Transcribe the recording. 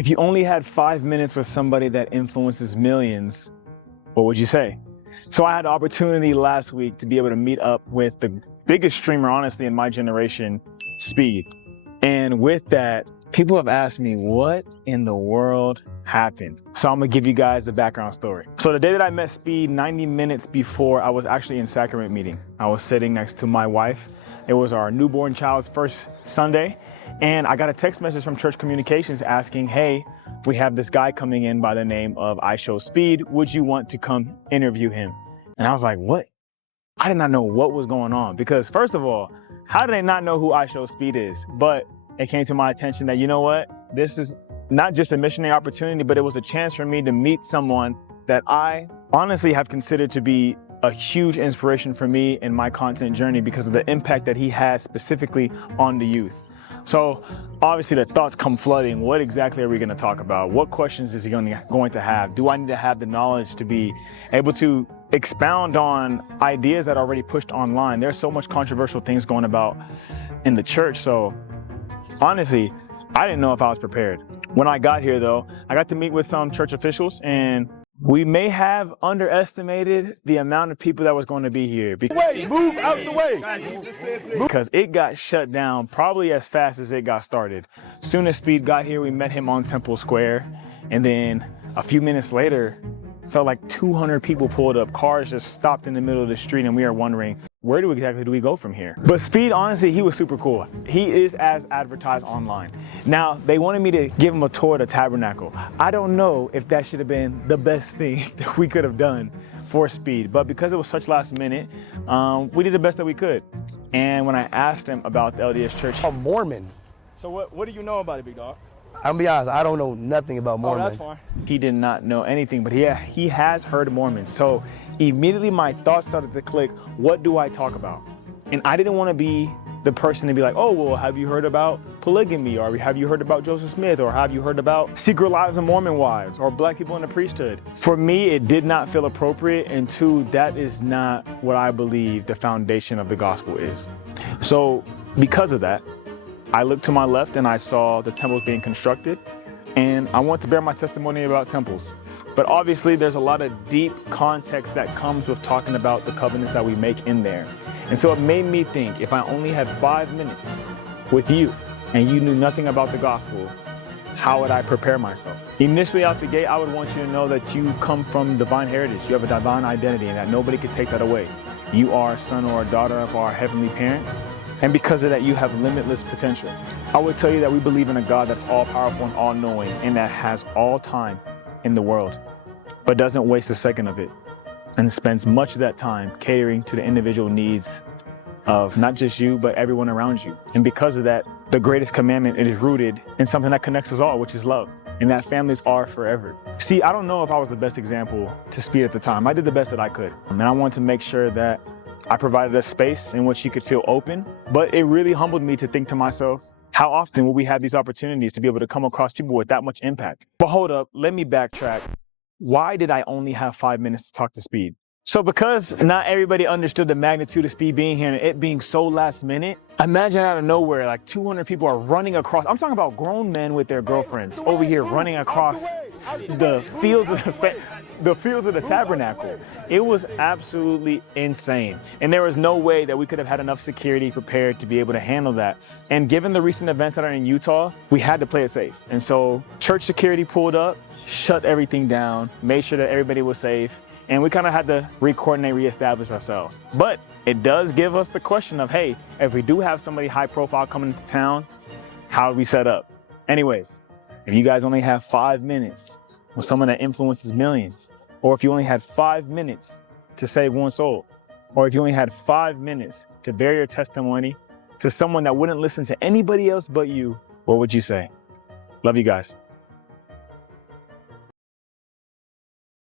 If you only had 5 minutes with somebody that influences millions, what would you say? So I had the opportunity last week to be able to meet up with the biggest streamer, honestly, in my generation, Speed. And with that, people have asked me, what in the world happened? So I'm gonna give you guys the background story. So the day that I met Speed, 90 minutes before, I was actually in sacrament meeting. I was sitting next to my wife. It was our newborn child's first Sunday. And I got a text message from church communications asking, hey, we have this guy coming in by the name of IShowSpeed. Would you want to come interview him? And I was like, what? I did not know what was going on, because first of all, how did they not know who IShowSpeed is? But it came to my attention that, you know what? This is not just a missionary opportunity, but it was a chance for me to meet someone that I honestly have considered to be a huge inspiration for me in my content journey because of the impact that he has specifically on the youth. So obviously the thoughts come flooding. What exactly are we going to talk about? What questions is he going to have? Do I need to have the knowledge to be able to expound on ideas that are already pushed online? There's so much controversial things going about in the church. So honestly, I didn't know if I was prepared. When I got here though, I got to meet with some church officials, and we may have underestimated the amount of people that was going to be here. Move out the way! Because it got shut down probably as fast as it got started. Soon as Speed got here, we met him on Temple Square. And then a few minutes later, felt like 200 people pulled up. Cars just stopped in the middle of the street, and we are wondering, where exactly do we go from here? But Speed, honestly, he was super cool. He is as advertised online. Now, they wanted me to give him a tour of the Tabernacle. I don't know if that should have been the best thing that we could have done for Speed, but because it was such last minute, we did the best that we could. And when I asked him about the LDS church, I'm Mormon. So what do you know about it, big dog? I'm gonna be honest, I don't know nothing about Mormon. Oh, that's fine. he did not know anything, but he has heard Mormon. So immediately my thoughts started to click, what do I talk about? And I didn't want to be the person to be like, oh, well, have you heard about polygamy? Or have you heard about Joseph Smith? Or have you heard about secret lives of Mormon wives? Or black people in the priesthood? For me, it did not feel appropriate. And two, that is not what I believe the foundation of the gospel is. So because of that, I looked to my left and I saw the temples being constructed, and I want to bear my testimony about temples. But obviously there's a lot of deep context that comes with talking about the covenants that we make in there. And so it made me think, if I only had 5 minutes with you and you knew nothing about the gospel, how would I prepare myself? Initially out the gate, I would want you to know that you come from divine heritage. You have a divine identity, and that nobody could take that away. You are a son or a daughter of our heavenly parents. And because of that, you have limitless potential. I would tell you that we believe in a God that's all-powerful and all-knowing, and that has all time in the world, but doesn't waste a second of it, and spends much of that time catering to the individual needs of not just you, but everyone around you. And because of that, the greatest commandment is rooted in something that connects us all, which is love, and that families are forever. See, I don't know if I was the best example to Speed at the time. I did the best that I could, and I wanted to make sure that I provided a space in which he could feel open, but it really humbled me to think to myself, how often will we have these opportunities to be able to come across people with that much impact? But hold up, let me backtrack. Why did I only have 5 minutes to talk to Speed? So because not everybody understood the magnitude of Speed being here and it being so last minute, imagine out of nowhere, like 200 people are running across. I'm talking about grown men with their girlfriends over here running across the fields of the Tabernacle. It was absolutely insane. And there was no way that we could have had enough security prepared to be able to handle that. And given the recent events that are in Utah, we had to play it safe. And so church security pulled up, shut everything down, made sure that everybody was safe. And we kind of had to re-coordinate, re-establish ourselves. But it does give us the question of, hey, if we do have somebody high profile coming into town, how do we set up? Anyways, if you guys only have 5 minutes with someone that influences millions, or if you only had 5 minutes to save one soul, or if you only had 5 minutes to bear your testimony to someone that wouldn't listen to anybody else but you, what would you say? Love you guys.